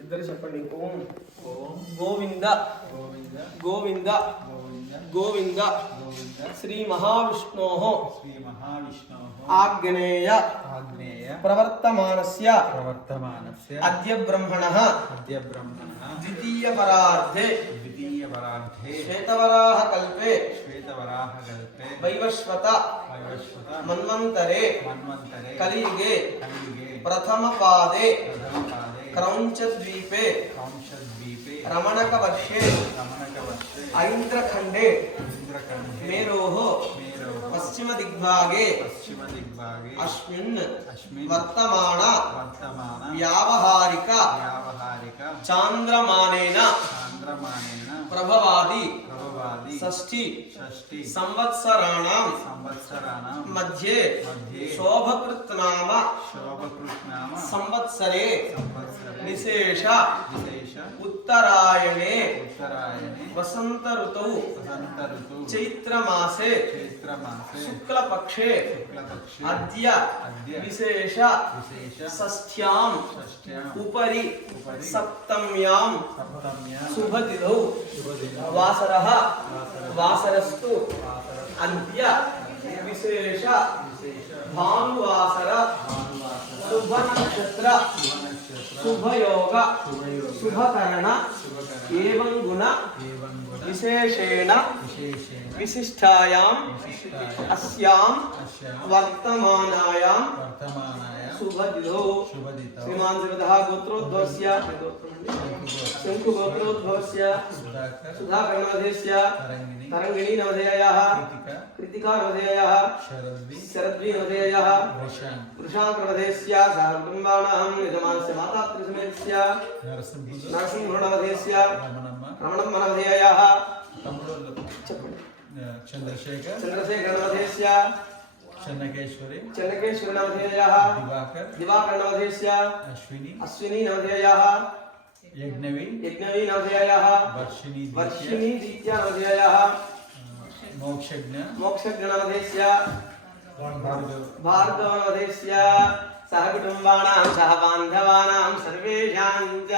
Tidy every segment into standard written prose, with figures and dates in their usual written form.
ఇద్దరు చెప్పండి. ఓం ఓం గోవింద గోవింద గోవింద గోవింద గోవింద గోవింద శ్రీ మహావిష్ణోః శ్రీ మహావిష్ణోః ఆగ్నేయ ఆగ్నేయ ప్రవర్తమానస్య ప్రవర్తమానస్య అద్య బ్రహ్మణః అద్య బ్రహ్మణః ద్వితీయ పరార్ధే ద్వితీయ వరార్ధే శ్వేతవరాహ కల్పే శ్వేతవరాహకల్పే వైవస్వత వైవస్వత మన్వంతరే మన్వంతరే కలియుగే కలియుగే ప్రథమ పాదే ప్రథమపాదే క్రౌంచద్వీపే కాంశద్వీపే రమణకవర్షే రమణకవర్షే ఐంద్రఖండే ఇంద్రకంఠే మేరోః మేరోః పశ్చిమ దిగ్భాగే పశ్చిమదిగ్భాగే అస్మిన్ అస్మిన్ వర్తమాన వర్తమాన వ్యావహారిక వ్యావహారిక చాంద్రమానేన చాంద్రమానేన ప్రభవాది ప్రభవాది షష్ఠి షష్ఠి సంవత్సరాణం సంవత్సరాణం మధ్యే మధ్యే శోభకృత్ నామ శోభకృష్ణామ సంవత్సరే సంవత్సరే విశేష విశేష ఉత్తరాయణే ఉత్తరాయణే వసంత ఋతౌ వసంత ఋతు చైత్రమాసే చైత్రమాసే శుక్లపక్షే శుక్లపక్షే అద్య అద్య విశేష విశేష షష్ఠ్యాం షష్ఠ్యాం ఉపరి ఉపరి సప్తమ్యాం సప్తమ్యా శుభతిథౌ శుభదినౌ వాసరః వాసరః వాసరస్తు వాసరః అద్య విశేష విశేష భానువాసర భానువాసర శుభ నక్షత్ర శుభనక్షత్ర శుభయోగ శుభయోగ శుభకరణ శుభకరణ ఏవం గుణ ఏవం గుణ విశేషేణ విశేషేణ విశిష్టాయాం విశిష్టాయాం అస్యాం అస్యాం వర్తమానాయాం వర్తమానాయ శుభదిథౌ శుభదితౌ శ్రీమాన్ శ్రీమదః గోత్రోద్భవస్య శంకు గోత్రోద్భవస్య సుధాకర్ సుధాకర్ణవధేస్య తరంగిణి తరంగిణీ నవధేయాః కృతిక కృతికా నవధేయాః శరద్వి శరద్వీ నవధేయాః వృషాన్ వృషాంకరవధేస్య సహ కుటుంబానాం యజమానస్య మాతాపితృసమేతస్య నరసింహులు నరసింహుణవధేస్య రమణమ్మ రమణమ్మ నవధేయాః తమ్ముడు చెప్పండి చంద్రశేఖర్ చంద్రశేఖరనవధేస్య చెన్నకేశ్వరి చెన్నకేశ్వరనవధేయాః దివాకర్ దివాకరనవధేస్య అశ్విని అశ్వినీ నవధేయాః యజ్ఞవి యజ్ఞవీ నవధేయాః వర్షిణి వర్షిణీ దీత్యా నవధేయాః మోక్షజ్ఞ మోక్షజ్ఞనవధేస్య భార్గవ్ భార్గవనవధేస్య సహ కుటుంబానాం సహ బాంధవానాం సర్వేషాం చ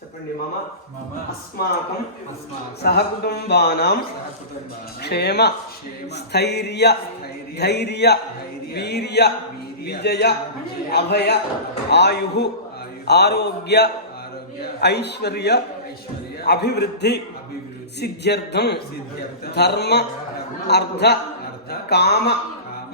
చెప్పండి మమ మమ అస్మాకం అస్మాకం సహ కుటుంబానాం సహకుటుంబానాం క్షేమ క్షేమ స్థైర్య ధైర్య వీర్య విజయ అభయ ఆయు ఆరోగ్య ఆరోగ్య ఐశ్వర్య ఐశ్వర్య అభివృద్ధి అభివృద్ధి సిద్ధ్యర్థం సిద్ధ్యర్థం ధర్మ అర్థ అర్థ కామ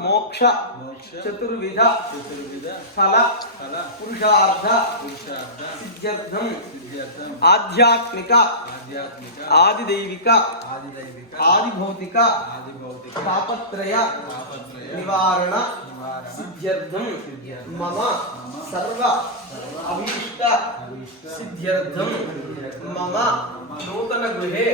మోక్ష మోక్ష చతుర్విధ చతుర్విధ ఫల ఫల పురుషార్థ పురుషార్థ సిద్ధ్యర్థం సిద్ధ్యర్థం ఆధ్యాత్మిక ఆధ్యాత్మిక ఆదిదైవిక ఆదిదైవిక ఆదిభౌతిక ఆదిభౌతిక తాపత్రయ తాపత్రయ నివారణ నివారణ సిద్ధ్యర్థం సిద్ధ్యర్థం మమ మమ సర్వ అభీష్ట అభీష్ట సిద్ధ్యర్థం మమ నూతన గృహే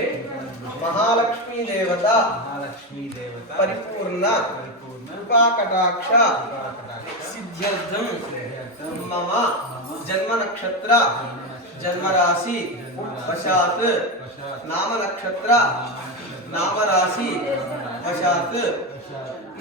మహాలక్ష్మీ దేవత మహాలక్ష్మీ దేవత పరిపూర్ణ పరిపూర్ణ కృపాకటాక్ష కృపాకటాక్ష సిద్ధ్యర్థం సిద్ధ్యర్థం మమ జన్మ నక్షత్ర జన్మనక్షత్ర జన్మరాశి వశాత్ వశాత్ నామ నక్షత్ర నామరాశి వశాత్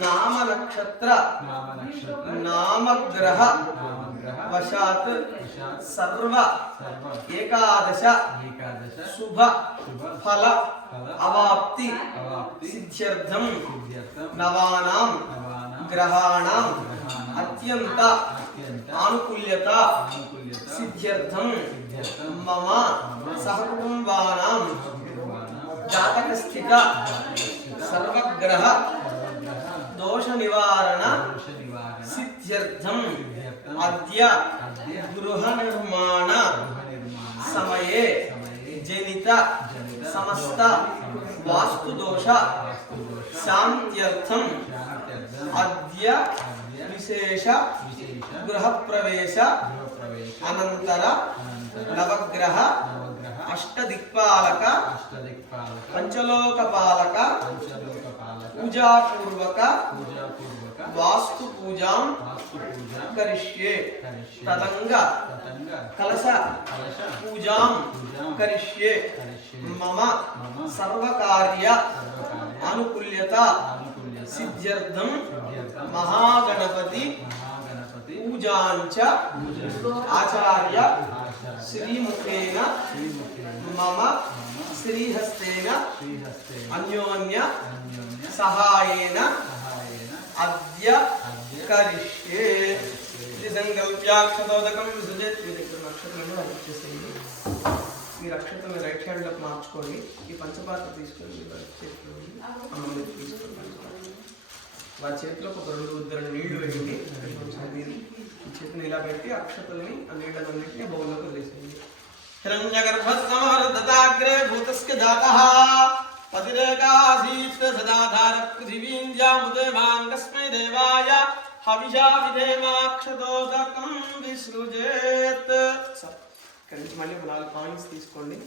నామ నక్షత్ర నామనక్షత్ర నామగ్రహ నామగ్రహ వశాత్ వశాత్ సర్వ సర్వ ఏకాదశ ఏకాదశ శుభ శుభ ఫల ఫల అవాప్తి అవాప్తి సిద్ధ్యర్థం సిద్ధ్యర్థం నవానాం నవానాం గ్రహాణం గ్రహాణాం అత్యంత అత్యంత ఆనుకూల్యత అనుకూల్యత సిద్ధ్యర్థం సిద్ధ్యర్థం మమ సహకుటుంబానాం కుటుంబానాం జాతక స్థిత సర్వగ్రహ సర్వగ్రహ దోష నివారణ దోష నివారణ సిద్ధ్యర్థం సిద్ధ్యర్థం అద్య అద్య గృహ నిర్మాణ గృహ నిర్మాణ సమయే సమయే జనిత జనిత సమస్త వాస్తు దోష వాస్తుదోష శాంత్యర్థం శాంత్యర్థం అద్య అద్య విశేష విశేష గృహ ప్రవేశ గృహప్రవేశ అనంతర అనంతర నవగ్రహ నవగ్రహ అష్టదిక్పాలక అష్టదిక్పాలక పంచలోకపాలక పంచలోకపాలక పూజాపూర్వక పూజాపూర్వక వాస్తు పూజాం వాస్తు పూజ కరిష్యే కరిష్యే తదంగ తతంగ కలశ కలశ పూజాం పూజాం కరిష్యే కరిష్యే మమ మమ సర్వకార్య సర్వకార్య అనుకూల్యత అనుకూల్యత సిద్ధ్యర్థం సిద్ధ్యర్థం మహాగణపతి మహాగణపతి పూజాంచ ఆచార్య శ్రీముఖేన మమ శ్రీహస్తేన అన్యోన్య సహాయేన అద్య కరిష్యే. ఇది సంకల్ప్యాక్షతోదకం విసృజేత్. మీ దగ్గర నక్షత్రాలు అది ఇచ్చేసేయండి. మీరు అక్షతని రైట్ హ్యాండ్లోకి మార్చుకొని ఈ పంచపాత్ర తీసుకొని మీరు రైట్ చేతిలో అన్నం తీసుకొని వారి చేతిలో ఒక రెండు నీళ్లు వేయండి. మీరు ఈ చేతిని ఇలా పెట్టి అక్షతల్ని ఆ నీళ్ళన్నింటినీ బౌల్లోకి వదిలేసేయండి. హిరణ్యగర్భస్సమవర్ధతాగ్రే భూతస్య జాతః పతిరేకాసీత్ సదాధార పృథివీం జాముదేవాంగస్మై దేవాయ హవిషా విధేమాక్షతోదకం విసృజేత్. ఇక్కడి నుంచి మళ్ళీ 4 కాయిన్స్ తీసుకోండి.